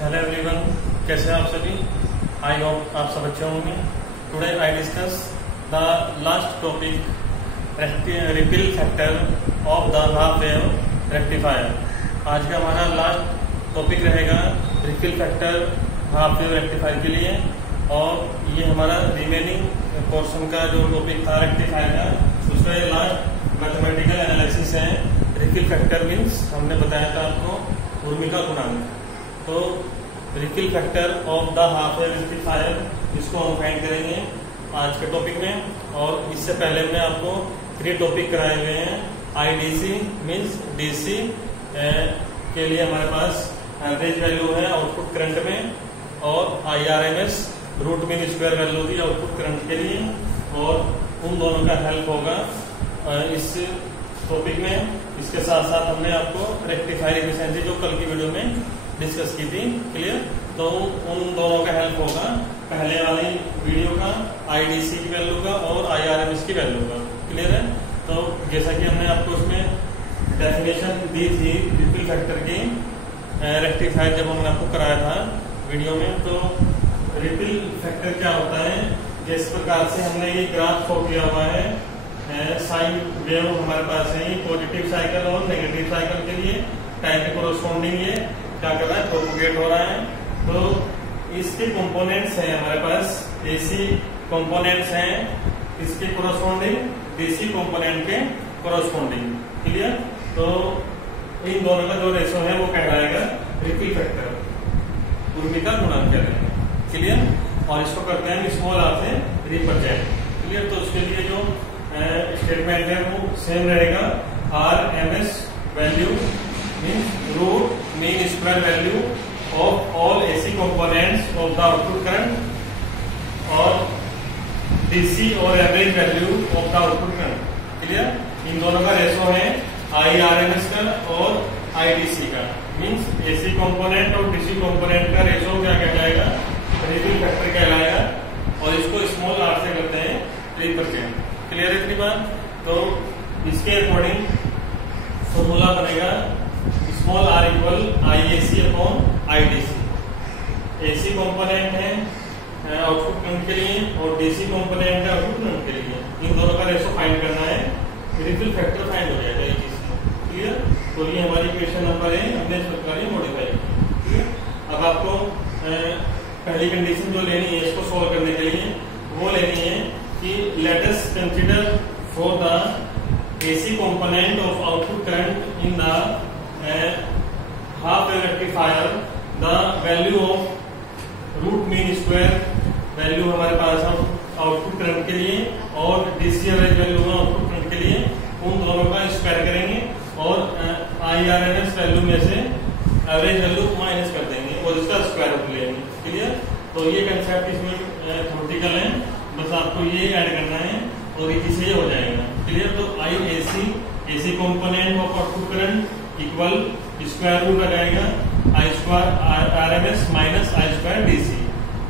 Hello everyone, कैसे हैं आप सभी। आई होप आप सब अच्छे होंगे। Today I discuss the last topic ripple factor of the half wave rectifier. आज का हमारा लास्ट टॉपिक रहेगा ripple factor half wave rectifier के लिए, और ये हमारा रिमेनिंग पोर्शन का जो टॉपिक था रेक्टिफायर का, उसका ये लास्ट मैथमेटिकल एनालिसिस है। रिपिल फैक्टर मीन्स हमने बताया था आपको उर्मिका गुणांक। तो ripple factor of the half wave rectifier, इसको हम फाइंड करेंगे आज के टॉपिक में। और इससे पहले हमने आपको 3 टॉपिक कराए हुए हैं। आईडीसी मीन्स डीसी के लिए हमारे पास एवरेज वैल्यू है आउटपुट करंट में, और IRMS root mean square value थी आउटपुट करंट के लिए, और उन दोनों का हेल्प होगा इस टॉपिक में। इसके साथ साथ हमने आपको रेक्टिफायर एफिशिएंसी जो कल की वीडियो में डिस्कस की थी, क्लियर। तो उन दोनों का हेल्प होगा पहले वाली वीडियो का, आईडीसी की वैल्यू का और आईआरएमएस की वैल्यू का, क्लियर है। तो जैसा कि हमने आपको उसमें डेफिनेशन दी थी रिपिल फैक्टर की रेक्टिफायर जब हमने आपको कराया था वीडियो में, तो रिपिल फैक्टर क्या होता है, जिस प्रकार से हमने ये ग्राफ शो किया हुआ है, साइन वेव हमारे पास है, पॉजिटिव साइकिल और नेगेटिव साइकिल के लिए टाइम के कोरोस्पोंडिंग ये क्या कर रहा है, प्रोपोगेट हो रहा है। तो इसके कंपोनेंट्स हैं हमारे पास, एसी कंपोनेंट्स हैं इसके कोरोस्पोंडिंग, डीसी कंपोनेंट के कोरोस्पोंडिंग, क्लियर। तो इन दोनों का जो रेशो है वो कहलाएगा रिपिल फैक्टर, उर्मिका गुणांक कहते हैं, क्लियर। और इसको करते हैं स्मॉल आर से रिप्रेजेंट, क्लियर। तो उसके लिए जो स्टेटमेंट है वो सेम रहेगा, RMS value means root mean square value of all AC components of the output current, और डीसी और average value of the output current, clear. इन दोनों का रेशो है आईआरएमएस का और आईडीसी का, मीन्स एसी कंपोनेंट और डीसी कंपोनेंट का रेशो क्या कहलाएगा, रिपिल फैक्टर कहलाएगा। और इसको स्मॉल आर से करते हैं रिप्रेजेंट, क्लियर है इतनी बात। तो इसके अकॉर्डिंग फॉर्मूला बनेगा small r equal IAC upon IDC. AC component है आउटपुट करंट के लिए और डीसी कंपोनेंट है आउटपुट करंट के लिए, इन दोनों का रेशो फाइंड करना है, रिपिल फैक्टर फाइंड हो जाएगा एक चीज, क्लियर। तो ये हमारी इक्वेशन नंबर है, हमने इस प्रकार मॉडिफाई की, क्लियर। अब आपको पहली कंडीशन जो लेनी है इसको सोल्व करने के लिए, वो लेनी है कि let us consider for the AC component of output current in the half wave rectifier the value of root mean square value हमारे पास आउटपुट करंट के लिए, और डीसी एवरेज वैल्यू है आउटपुट करंट के लिए, उन दोनों का स्क्वायर करेंगे और आईआरएमएस वैल्यू में से एवरेज वैल्यू माइनस कर देंगे और इसका स्क्वायर रूट लेंगे, क्लियर। तो ये कंसेप्ट इसमें थ्योरेटिकल है, बस आपको ये ऐड करना है और इसी से ये हो जाएगा, क्लियर। तो AC component of output current equal square root लगाएगा I square RMS minus I square DC.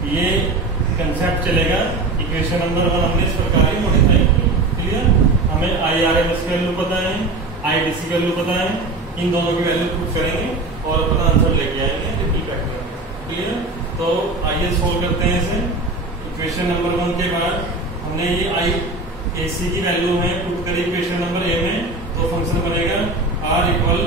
ये कंसेप्ट चलेगा। इक्वेशन नंबर 1 हमने इस प्रकार ही मॉडिफाई की, क्लियर। हमें आईआरएमएस की वैल्यू पता है, आईडीसी की वैल्यू पता है, इन दोनों की वैल्यू पुट करेंगे और अपना आंसर लेके आएंगे रिपिल फैक्टर, क्लियर। तो आइए सोल्व करते हैं इसे। इक्वेशन नंबर 1 के बाद हमने ये आई एसी की वैल्यू है पुट करी इक्वेशन नंबर ए में, तो फंक्शन बनेगा आर इक्वल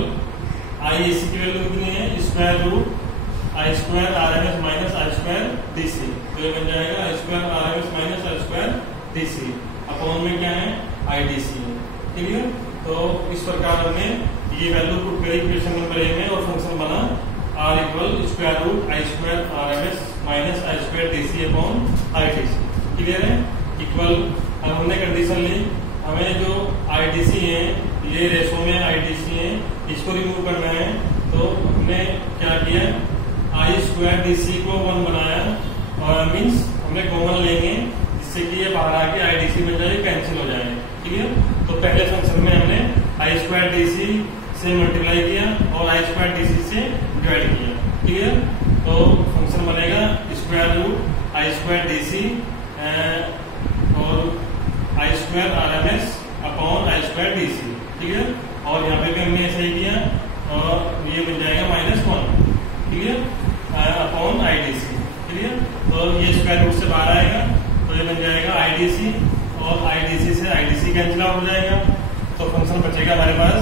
आई एसी की वैल्यू कितनी है, square root I square RMS minus I square DC. तो ये बन जाएगा I square RMS minus I square DC, upon में क्या है आईडीसी, क्लियर। तो इस प्रकार हमने ये वैल्यू पुट करी इक्वेशन नंबर ए में, और फंक्शन बना r equal square root I square RMS minus I square DC upon IDC, clear है। इक्वल अब हमने कंडीशन ली, हमें जो आईडीसी है ये रेशो में आईडीसी है, इसको रिमूव करना है। तो हमने क्या किया, आई स्क्वायर डीसी को 1 बनाया, और मीन्स हमने कॉमन लेंगे जिससे कि ये बाहर आके आईडीसी बन जाए, कैंसिल हो जाए, क्लियर। तो पहले फंक्शन में हमने आई स्क्वायर डीसी से मल्टीप्लाई किया और आई स्क्वायर डीसी से डिवाइड किया, क्लियर। तो फंक्शन बनेगा square root I square DC और I square RMS upon I square DC, clear. और यहाँ पे भी हमने ऐसे ही किया और ये बन जाएगा -1, क्लियर। तो ये स्क्वायर रूट से बाहर आएगा, तो ये बन जाएगा IDC, और IDC से IDC कैंसिल आउट हो जाएगा, तो फंक्शन बचेगा हमारे पास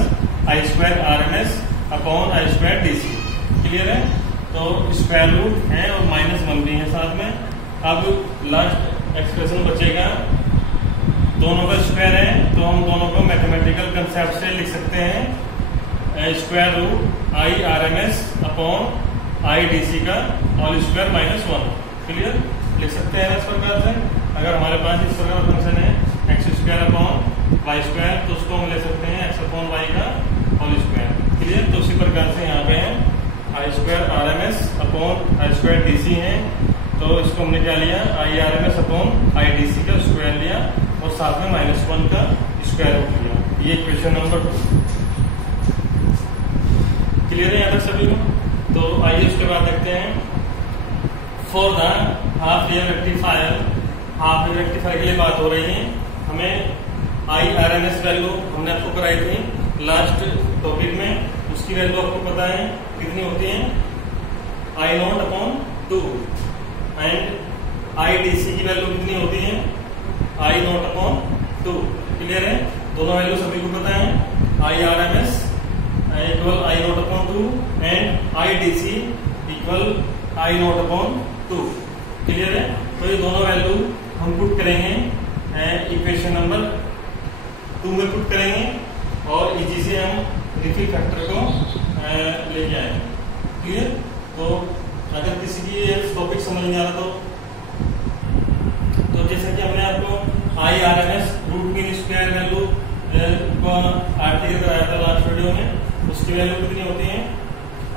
I square RMS upon I square DC। Clear है? तो स्क्वायर रूट है और -1 भी है साथ में। अब लास्ट एक्सप्रेशन बचेगा, दोनों का स्क्वायर है तो हम दोनों को मैथमेटिकल कंसेप्ट से लिख सकते हैं square root I RMS upon I DC का होल स्क्वायर -1। क्लियर? लिख सकते हैं इस प्रकार से। अगर हमारे पास इस प्रकार का फंक्शन है x square upon y square, तो उसको हम ले सकते हैं x अपॉन वाई का होल स्क्वायर। क्लियर? तो उसी प्रकार से यहाँ पे है I square RMS upon I square DC है, तो इसको हमने क्या लिया, I RMS upon I DC का स्क्वायर लिया और साथ में -1 का स्क्वायर रूट लिया। ये इक्वेशन नंबर 2। क्लियर है यहाँ तक सभी को? तो आइए उसके बाद देखते हैं for the half wave rectifier. Half wave rectifier के लिए बात हो रही है। हमें I RMS वैल्यू हमने आपको कराई थी लास्ट टॉपिक में, उसकी वैल्यू आपको पता है कितनी होती है, I0 upon 2, and I DC की वैल्यू कितनी होती है, I0 अपॉन 2। क्लियर है? दोनों वैल्यू सभी को पता है। I RMS equal I0 upon 2 and I DC equal I0 upon 2। Clear है? तो ये दोनों वैल्यू हम पुट करेंगे इक्वेशन नंबर 2 में पुट करेंगे और इजी से हम रिफिल फैक्टर को लेके आएंगे। क्लियर? तो अगर किसी की ये टॉपिक समझ नहीं आ रहा तो जैसे कि हमने आपको I RMS root mean square value को आर्टिकल कराया था लास्ट वीडियो में, उसकी वैल्यू कितनी होती है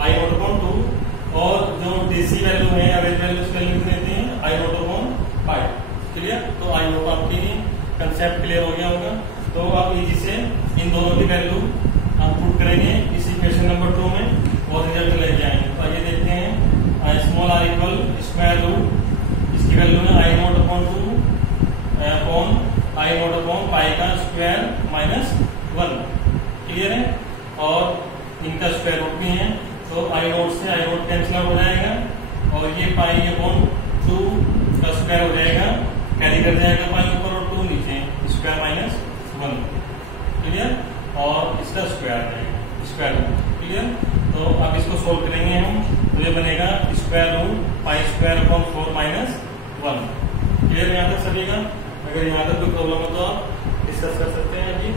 I0 अपॉन 2, और जो DC वैल्यू है एवरेज वैल्यू उसकी वैल्यू कितनी होती है I0 अपॉन 5। क्लियर? तो I होप आपकी कंसेप्ट क्लियर हो गया होगा। तो आप इजी से इन दोनों की वैल्यू हम पुट करेंगे इस इक्वेशन नंबर 2 में और रिजल्ट लेके आएंगे। तो आइए देखते हैं small r equal square root, इसकी वैल्यू है I0 upon 2 upon I0 upon pi का स्क्वायर -1। क्लियर है? और इनका स्क्वायर रूट भी है, तो I0 से I0 कैंसिल आउट हो जाएगा और ये पाई अपॉन 2 का स्क्वायर हो जाएगा, कैरी कर जाएगा पाई ऊपर और 2 नीचे, स्क्वायर -1। क्लियर? और इसका स्क्वायर आ जाएगा स्क्वायर रूट। क्लियर? तो अब इसको सोल्व करेंगे हम, तो ये बनेगा square root pi square upon 4 -1। Clear है यहाँ तक सभी का? अगर यहाँ तक कोई प्रॉब्लम हो तो आप डिस्कस कर सकते हैं जी।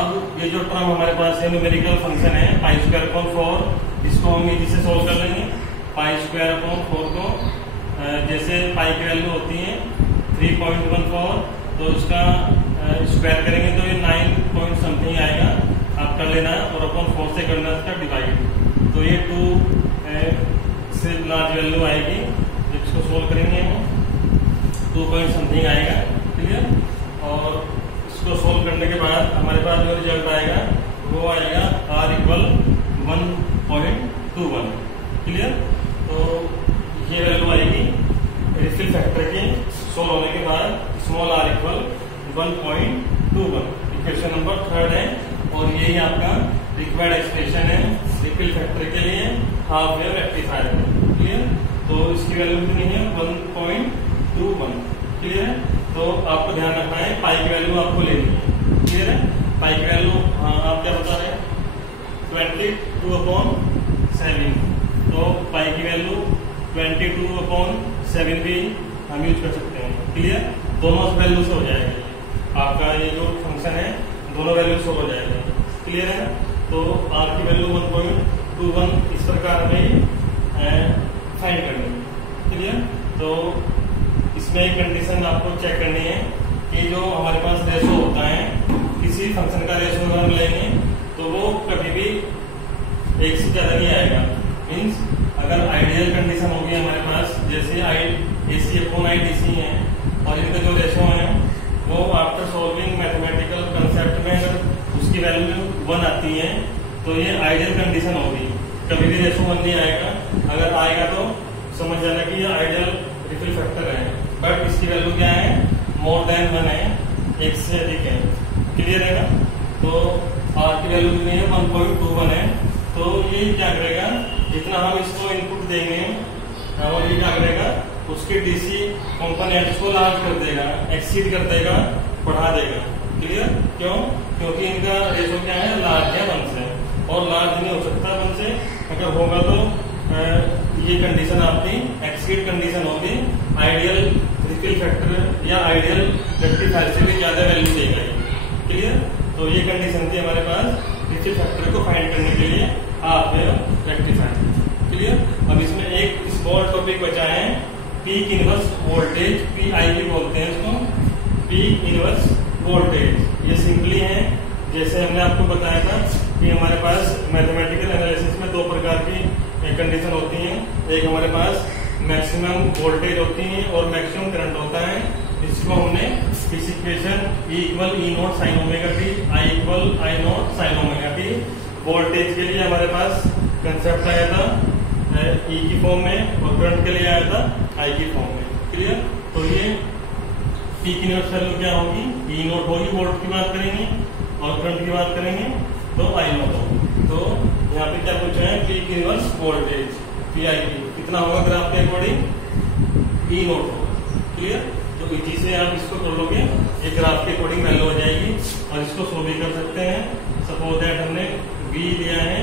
अब ये जो टर्म हमारे पास है न्यूमेरिकल फंक्शन है पाई स्क्वायर अपॉन 4, इसको हम इजी से सोल्व कर लेंगे। पाई स्क्वायर अपॉन 4 को जैसे पाई की वैल्यू होती है 3.14, तो इसका स्क्वायर करेंगे तो ये 9 पॉइंट समथिंग आएगा, आप कर लेना, और अपॉन 4 से करना इसका डिवाइड, तो ये 2 से लार्ज वैल्यू आएगी। जब इसको सोल्व करेंगे हम 2 पॉइंट समथिंग आएगा। क्लियर? और इसको सोल्व करने के बाद हमारे पास जो रिजल्ट आएगा वो आएगा R इक्वल 1.21। क्लियर? तो ये वैल्यू आएगी रिफिल फैक्टर की सोल्व होने के बाद, small r equal 1.21। Equation number 3 है और यही आपका रिक्वायर्ड एक्सप्रेशन है रिफिल फैक्टर के लिए हाफ वेव रेक्टिफायर में। क्लियर? तो इसकी वैल्यू कितनी है 1.21। क्लियर है? तो आपको ध्यान रखना है पाई की वैल्यू आपको लेनी है। क्लियर है? पाई की वैल्यू आप क्या बता रहे हैं 22/7, तो पाई की वैल्यू 22/7 भी हम यूज कर सकते हैं। क्लियर? दोनों वैल्यू से हो जाएगा आपका ये जो फंक्शन है, दोनों वैल्यू से हो जाएगा। क्लियर है? तो r की वैल्यू 1.21 इस प्रकार हमें फाइंड करनी है। क्लियर? तो इसमें एक कंडीशन आपको चेक करनी है कि जो हमारे पास रेशो होता है, किसी फंक्शन का रेशो अगर हम लेंगे तो वो कभी भी एक से ज्यादा नहीं आएगा। मीन्स अगर आइडियल कंडीशन होगी हमारे पास, जैसे AC अपॉन IDC है और इनका जो रेशो है वो आफ्टर सॉल्विंग मैथमेटिकल कंसेप्ट में अगर उसकी वैल्यू 1 आती है तो ये आइडियल कंडीशन होगी, कभी भी रेशो 1 नहीं आएगा। अगर आएगा तो समझ जाना कि ये आइडियल रिफिल फैक्टर है, बट इसकी वैल्यू क्या है मोर देन 1 है, एक से अधिक है। क्लियर है ना? तो R की वैल्यू कितनी है 1.21 है, तो ये क्या करेगा जितना हम इसको इनपुट देंगे और ये क्या करेगा उसके डीसी कंपोनेंट्स को लार्ज कर देगा, एक्सीड कर देगा, बढ़ा देगा। क्लियर? क्यों? क्योंकि इनका रेशो क्या है, लार्ज है 1 से, और लार्ज नहीं हो सकता 1 से। अगर होगा तो ये कंडीशन आपकी एक्सीड कंडीशन होगी, आइडियल रिपील फैक्टर या आइडियल रेक्टिफायर से भी ज्यादा वैल्यू देगा ये। क्लियर? तो ये कंडीशन थी हमारे पास रिपील फैक्टर को फाइंड करने के लिए हाफ वेव रेक्टिफायर। क्लियर? अब इसमें एक स्मॉल टॉपिक बचा है, पीक इनवर्स वोल्टेज, PIV बोलते हैं इसको, पीक इनवर्स वोल्टेज। ये सिंपली है, जैसे हमने आपको बताया था कि हमारे पास मैथमेटिकल एनालिसिस में 2 प्रकार की कंडीशन होती हैं। एक हमारे पास मैक्सिमम वोल्टेज होती है और मैक्सिमम करंट होता है। इसको हमने इस equation E = E0 sin omega t, I = I0 sin omega t। Voltage के लिए हमारे पास कंसेप्ट आया था E की फॉर्म में, और करंट के लिए आया था I की फॉर्म में। क्लियर? तो ये पीक इनवर्स वैल्यू क्या होगी, E0 होगी, वोल्ट की बात करेंगे, और करंट की बात करेंगे तो I0 होगी। तो यहाँ पे क्या पूछा है, पीक इनवर्स वोल्टेज PIV कितना होगा ग्राफ के अकॉर्डिंग, E0 होगा। क्लियर? तो इजी से आप इसको कर लोगे, ये ग्राफ के अकॉर्डिंग वैल्यू हो जाएगी, और इसको शो भी कर सकते हैं। सपोज दैट हमने V लिया है,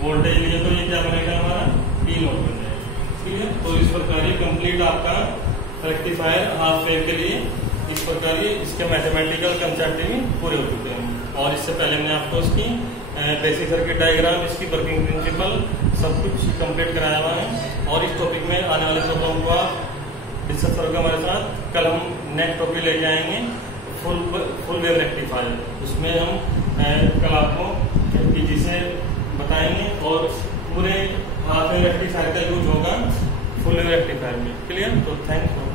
वोल्टेज लिया, तो ये क्या बनेगा हमारा, E0 बन जाएगा। ठीक है? तो इस प्रकार ये कंप्लीट आपका रेक्टिफायर हाफ वेव के लिए इस प्रकार ये इसके मैथमेटिकल कंसेप्ट भी पूरे हो चुके हैं। और इससे पहले मैंने आपको इसकी बेसिक सर्किट डायग्राम, इसकी वर्किंग प्रिंसिपल सब कुछ कंप्लीट कराया हुआ है। और इस टॉपिक में आने वाले टॉपिकों को आप डिस्कस करोगे हमारे साथ। कल हम नेक्स्ट टॉपिक लेके आएंगे फुल वेव रेक्टिफायर। उसमें हम कल आपको इजी से बताएंगे, और पूरे हाफ वेव रेक्टिफायर का यूज होगा फुल वेव रेक्टिफायर में। क्लियर? तो थैंक्स फॉर।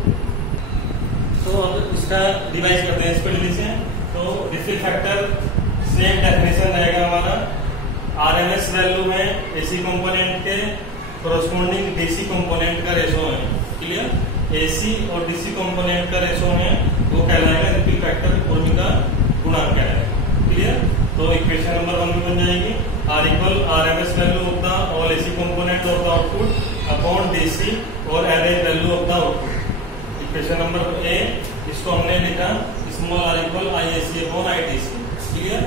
तो अब इसका डिवाइस करते हैं इसको जल्दी से। तो रिपील फैक्टर सेम डेफिनेशन रहेगा हमारा, RMS वैल्यू में AC कंपोनेंट के कोरोस्पोंडिंग DC कंपोनेंट का रेशो है। क्लियर? AC और DC कंपोनेंट का रेशो है, वो कहलाएगा रिपील फैक्टर, और उनका गुणांक कहलाएगा। क्लियर? तो इक्वेशन नंबर 1 बन जाएगी, R = RMS value of the all AC component of the output upon DC और average value of the output. Equation number A, इसको हमने लिखा स्मॉल r = IAC/IDC। क्लियर?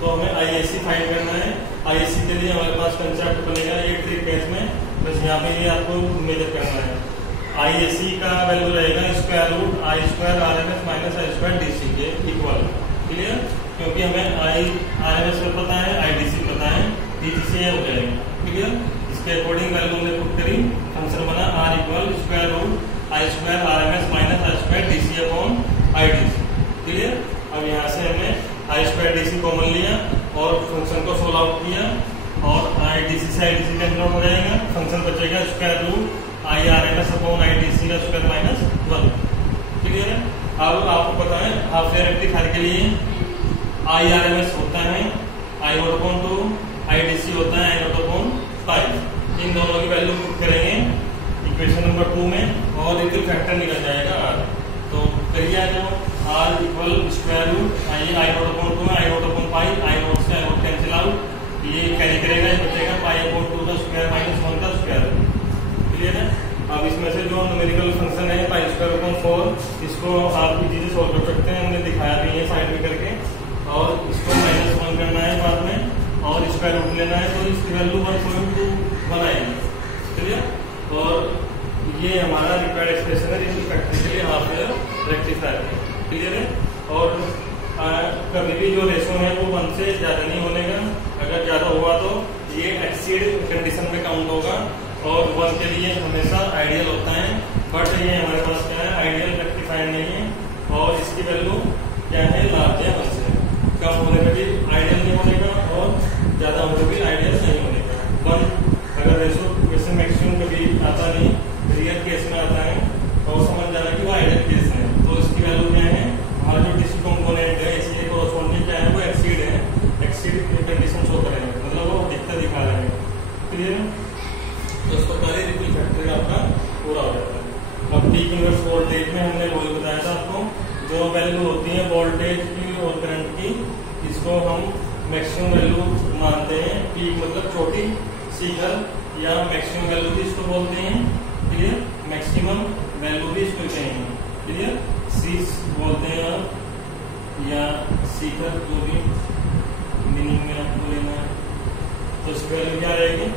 तो हमें IAC फाइंड करना है। IAC के लिए हमारे पास कंसेप्ट बनेगा ये ट्रिक केस में, बस यहाँ पे ये आपको मेजर करना है। IAC का वैल्यू रहेगा √I² RMS - I² DC के इक्वल। क्लियर? क्योंकि हमें RMS का पता है, IDC पता है, DC से ये हो जाएगा। क्लियर? इसके अकॉर्डिंग वैल्यू हमने पुट करी, फंक्शन बना R = I² RMS - I² DC/IDC। Clear? अब यहाँ से हमने I² DC कॉमन लिया और फंक्शन को सोल्व आउट किया, और IDC से IDC कैंसिल आउट हो जाएगा, फंक्शन बचेगा √I/RMS/IDC² - 1। क्लियर है? अब आपको पता है हाफ वेव रेक्टिफायर के लिए I/RMS होता है I0/2, IDC होता है I0/5। इन दोनों की वैल्यू पुट करेंगे इक्वेशन नंबर 2 में, और रिपील फैक्टर निकल जाएगा R। तो करिए जो R = I0/2 में I0/5, I0 से I0 कैंसिल आउट, ये कैरी करेगा, ये बचेगा π/2 ² - 1 क्लियर है? अब इसमें से जो न्यूमेरिकल फंक्शन है π²/4, इसको आप इजी से सोल्व कर सकते हैं, हमने दिखाया भी है साइड में करके, और इसको -1 करना है बाद में, और स्क्वायर रूट लेना है, तो इसकी वैल्यू 1.21 आएगी। क्लियर? और ये हमारा रिक्वायर्ड एक्सप्रेशन है रिपील फैक्टर के लिए हाफ वेव रेक्टिफायर है। क्लियर है? और कभी भी जो रेशो है वो 1 से ज्यादा नहीं होने का, अगर ज्यादा हुआ तो ये एक्सीड कंडीशन में काउंट होगा, और 1 के लिए हमेशा आइडियल होता है। बट ये हमारे पास क्या है, आइडियल रेक्टिफायर नहीं है, और इसकी वैल्यू क्या है, लार्ज है 1 से। कम होने पर भी आइडियल नहीं होने का, और ज्यादा होने पर भी आइडियल नहीं होने का। 1 अगर रेशो वैसे मैक्सिमम कभी आता नहीं, रियल केस में आता है, और समझ जाना कि वो आइडियल केस है। तो इसकी वैल्यू क्या है, हमारा जो DC कंपोनेंट है इसलिए कोरोस्पोंडिंग क्या है, वो एक्सीड है, एक्सीड कंडीशन शो करेंगे, मतलब वो दिक्कत दिखा रहे हैं। क्लियर है? तो इस प्रकार रिपील फैक्टर आपका पूरा हो जाता है। अब पीक इनवर्स वोल्टेज में हमने वो बताया था आपको, जो वैल्यू होती है वोल्टेज की और करंट की, इसको हम मैक्सिमम वैल्यू मानते हैं। पीक मतलब छोटी शिखर या मैक्सिमम वैल्यू इसको बोलते हैं, क्लियर, मैक्सिमम वैल्यू भी इसको चाहिए, क्लियर, सी बोलते हैं आप या सीकर जो भी मीनिंग में आपको लेना है, तो इसकी वैल्यू क्या रहेगी